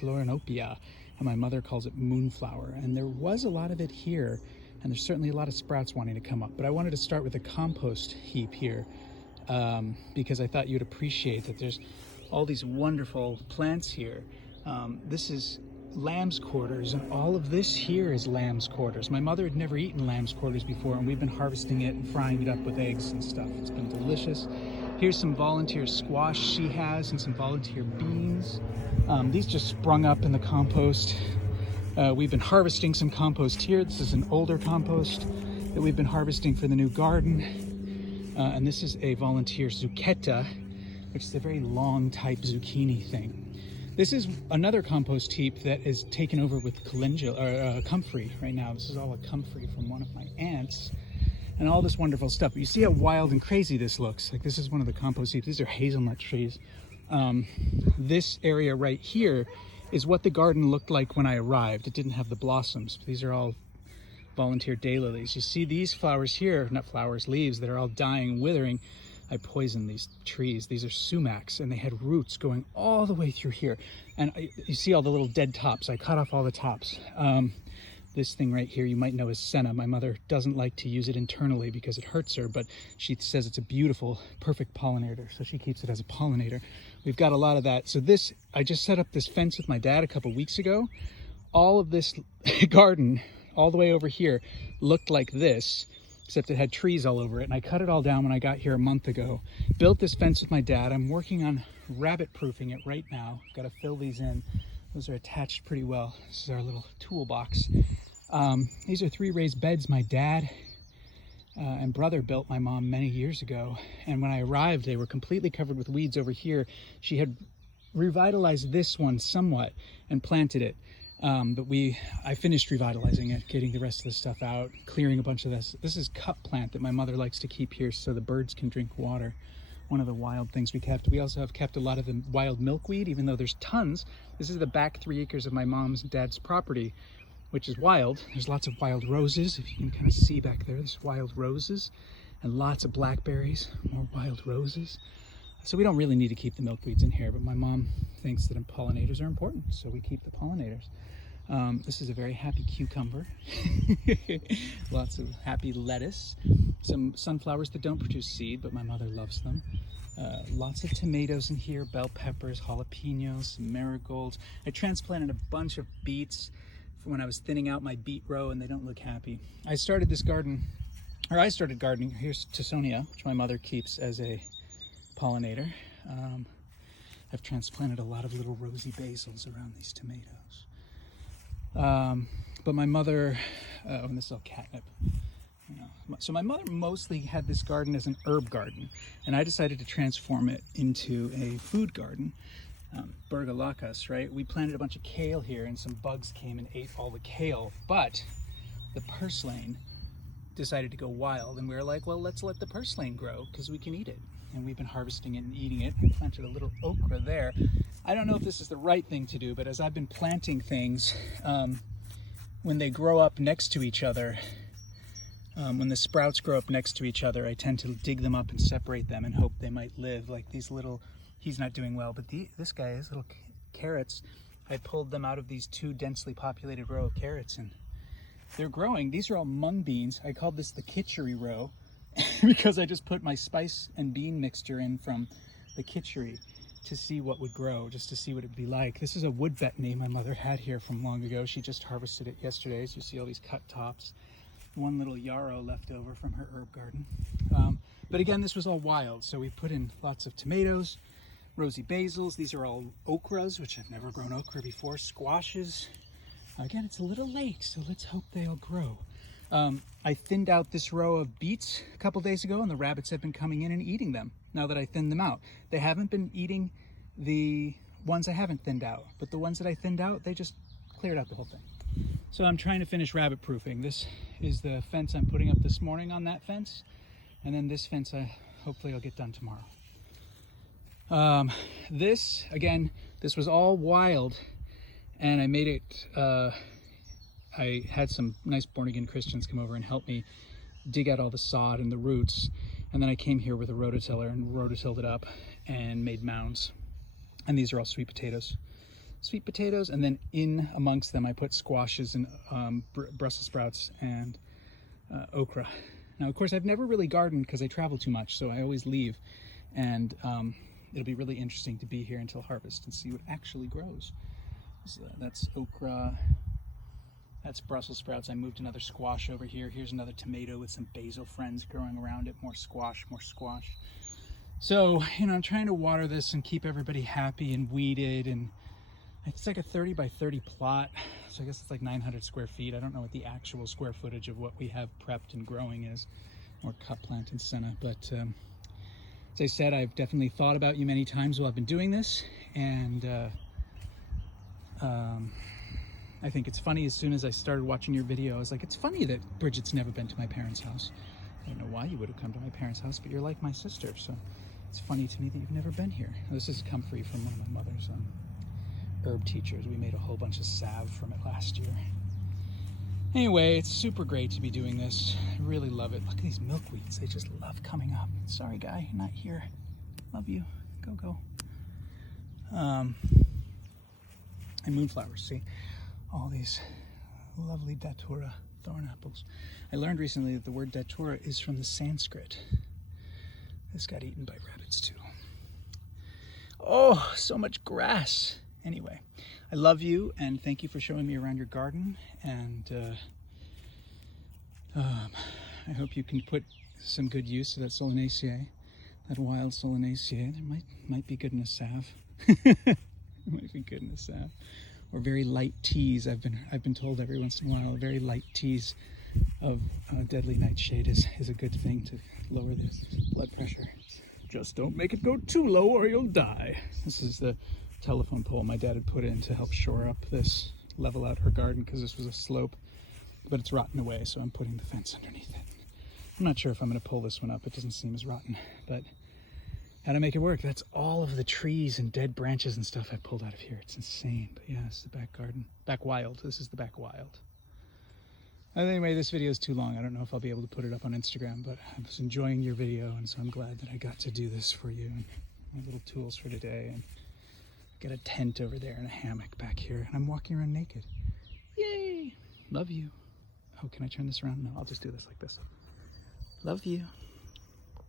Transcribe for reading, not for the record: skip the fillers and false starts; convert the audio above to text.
Florinopia, and my mother calls it moonflower. And there was a lot of it here, and there's certainly a lot of sprouts wanting to come up. But I wanted to start with the compost heap here because I thought you'd appreciate that there's all these wonderful plants here. This is lamb's quarters, and all of this here is lamb's quarters. My mother had never eaten lamb's quarters before, and we've been harvesting it and frying it up with eggs and stuff. It's been delicious. Here's some volunteer squash she has and some volunteer beans. These just sprung up in the compost. We've been harvesting some compost here. This is an older compost that we've been harvesting for the new garden. And this is a volunteer zucchetta, which is a very long type zucchini thing. This is another compost heap that is taken over with comfrey right now. This is all a comfrey from one of my aunts and all this wonderful stuff. But you see how wild and crazy this looks. Like, this is one of the compost heaps. These are hazelnut trees. This area right here is what the garden looked like when I arrived. It didn't have the blossoms. These are all volunteer daylilies. You see these flowers here, not flowers, leaves that are all dying, withering. I poisoned these trees. These are sumacs, and they had roots going all the way through here. And you see all the little dead tops. I cut off all the tops. This thing right here you might know as senna. My mother doesn't like to use it internally because it hurts her, but she says it's a beautiful, perfect pollinator, so she keeps it as a pollinator. We've got a lot of that. So this, I just set up this fence with my dad a couple weeks ago. All of this garden, all the way over here, looked like this, except it had trees all over it, and I cut it all down when I got here a month ago. Built this fence with my dad. I'm working on rabbit proofing it right now. Got to fill these in. Those are attached pretty well. This is our little toolbox. These are 3 raised beds my dad and brother built my mom many years ago. And when I arrived, they were completely covered with weeds over here. She had revitalized this one somewhat and planted it. But I finished revitalizing it, getting the rest of the stuff out, clearing a bunch of this. This is cup plant that my mother likes to keep here so the birds can drink water. One of the wild things we kept. We also have kept a lot of the wild milkweed, even though there's tons. This is the back 3 acres of my mom's and dad's property, which is wild. There's lots of wild roses, if you can kind of see back there. There's wild roses and lots of blackberries, more wild roses. So we don't really need to keep the milkweeds in here, but my mom thinks that pollinators are important, so we keep the pollinators. This is a very happy cucumber. Lots of happy lettuce. Some sunflowers that don't produce seed, but my mother loves them. Lots of tomatoes in here, bell peppers, jalapenos, marigolds. I transplanted a bunch of beets when I was thinning out my beet row, and they don't look happy. I started gardening. Here's Tithonia, which my mother keeps as a pollinator. I've transplanted a lot of little rosy basils around these tomatoes. But my mother, and this is all catnip. So my mother mostly had this garden as an herb garden, and I decided to transform it into a food garden. Burgalacas, right? We planted a bunch of kale here, and some bugs came and ate all the kale, but the purslane decided to go wild, and we were like, well, let's let the purslane grow because we can eat it. And we've been harvesting it and eating it. I planted a little okra there. I don't know if this is the right thing to do, but as I've been planting things, when they grow up next to each other, when the sprouts grow up next to each other, I tend to dig them up and separate them and hope they might live. Like these little, he's not doing well, but this guy has little carrots. I pulled them out of these 2 densely populated row of carrots, and they're growing. These are all mung beans. I called this the kitchery row because I just put my spice and bean mixture in from the kitchery to see what would grow, just to see what it'd be like. This is a wood betony my mother had here from long ago. She just harvested it yesterday, so you see all these cut tops. One little yarrow left over from her herb garden. But again, this was all wild, so we put in lots of tomatoes, rosy basils. These are all okras, which I've never grown okra before, squashes. Again, it's a little late, so let's hope they'll grow. I thinned out this row of beets a couple days ago, and the rabbits have been coming in and eating them now that I thinned them out. They haven't been eating the ones I haven't thinned out, but the ones that I thinned out, they just cleared out the whole thing. So I'm trying to finish rabbit proofing. This is the fence I'm putting up this morning on that fence, and then this fence hopefully I'll get done tomorrow. This was all wild, and I made it, I had some nice born-again Christians come over and help me dig out all the sod and the roots, and then I came here with a rototiller and rototilled it up and made mounds. And these are all sweet potatoes. sweet potatoes, and then in amongst them I put squashes and Brussels sprouts and okra. Now, of course, I've never really gardened because I travel too much, so I always leave, and it'll be really interesting to be here until harvest and see what actually grows. So that's okra, that's Brussels sprouts. I moved another squash over here. Here's another tomato with some basil friends growing around it. More squash, more squash. So, you know, I'm trying to water this and keep everybody happy and weeded, and it's like a 30 by 30 plot, so I guess it's like 900 square feet. I don't know what the actual square footage of what we have prepped and growing is, or cut, plant, and senna, but as I said, I've definitely thought about you many times while I've been doing this, and I think it's funny. As soon as I started watching your video, I was like, it's funny that Bridget's never been to my parents' house. I don't know why you would have come to my parents' house, but you're like my sister, so it's funny to me that you've never been here. This is comfrey from one of my mother's herb teachers. We made a whole bunch of salve from it last year. Anyway, it's super great to be doing this. I really love it. Look at these milkweeds. They just love coming up. Sorry, guy, you're not here. Love you. Go, go. And moonflowers, see? All these lovely datura thorn apples. I learned recently that the word datura is from the Sanskrit. This got eaten by rabbits too. Oh, so much grass. Anyway, I love you, and thank you for showing me around your garden, and I hope you can put some good use to that solanaceae, that wild solanaceae. There might be good in a salve. Might be good in a salve. Or very light teas. I've been told every once in a while, very light teas of deadly nightshade is a good thing to lower the blood pressure. Just don't make it go too low or you'll die. This is the telephone pole my dad had put in to help shore up this, level out her garden, because this was a slope, but it's rotten away, so I'm putting the fence underneath it. I'm not sure if I'm going to pull this one up. It doesn't seem as rotten, but how to make it work. That's all of the trees and dead branches and stuff I pulled out of here. It's insane. But yeah, it's the back garden. Back wild. This is the back wild. Anyway, this video is too long. I don't know if I'll be able to put it up on Instagram, but I was enjoying your video, and so I'm glad that I got to do this for you. And my little tools for today. And got a tent over there and a hammock back here. And I'm walking around naked. Yay! Love you. Oh, can I turn this around? No, I'll just do this like this. Love you.